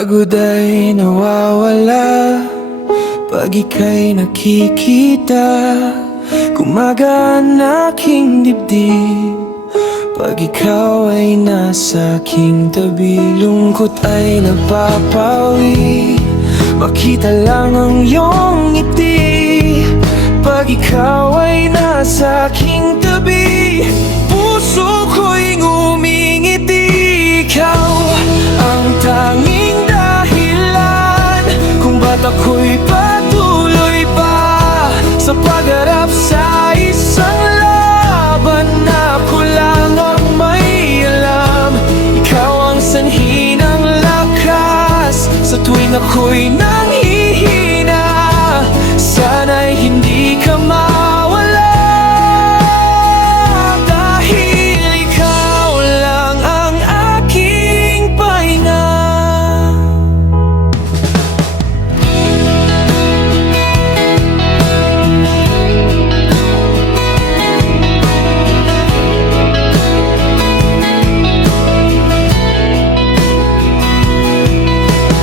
Pagod ay nawawala pag ika'y nakikita. Gumagaan aking dibdib pag ikaw ay nasa aking tabi. Lungkot ay napapawi, makita lang ang iyong ngiti pag ikaw ay nasa aking tabi. Puso ko'y ngumingiti, ikaw ang tanging dahilan kung ba't ako'y patuloy pa sa pagharap sa isang laban na ako lang ang may alam. Ikaw ang sanhi ng lakas sa tuwing ako'y nanghihina. Sana'y hindi ka mawala, dahil ikaw lang ang aking pahinga.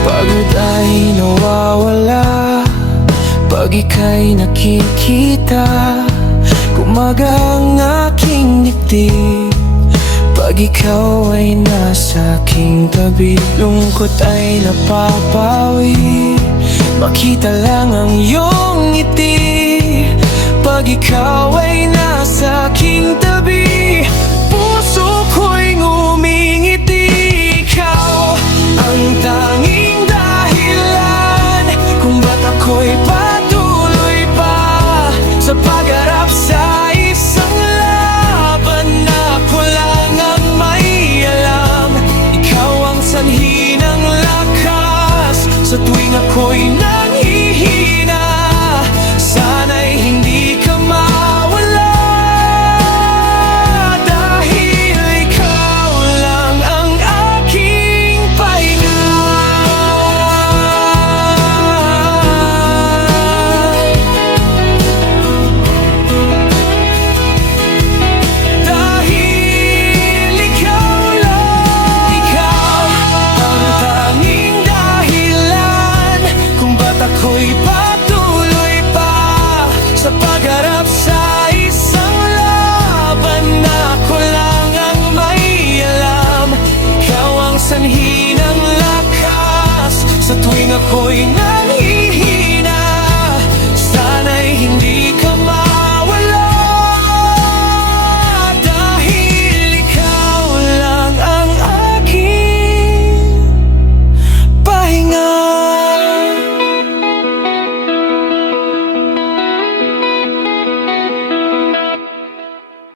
Pagod ay nawawala pag ika'y nakikita. Gumagang aking dibdib pag ikaw ay nasa aking tabi. Lungkot ay napapawi, makita lang ang iyong ngiti pag ikaw ay nasa aking tabi. Puso ko'y ngumingiti, ikaw ang tanging dahilan kung ba't ako'y patuloy pa sa pagharap sa isang laban na ako lang ang may alam. Ikaw ang sanhi ng lakas sa tuwing ako'y nanghihina. Sana'y hindi ka mawala, dahil ikaw lang ang aking pahinga. Dahil ikaw lang, ikaw ang tanging dahilan kung ba't ako'y patuloy pa sa pagharap sa isang laban na ako lang ang may alam. Ikaw ang sanhi ng lakas sa tuwing ako'y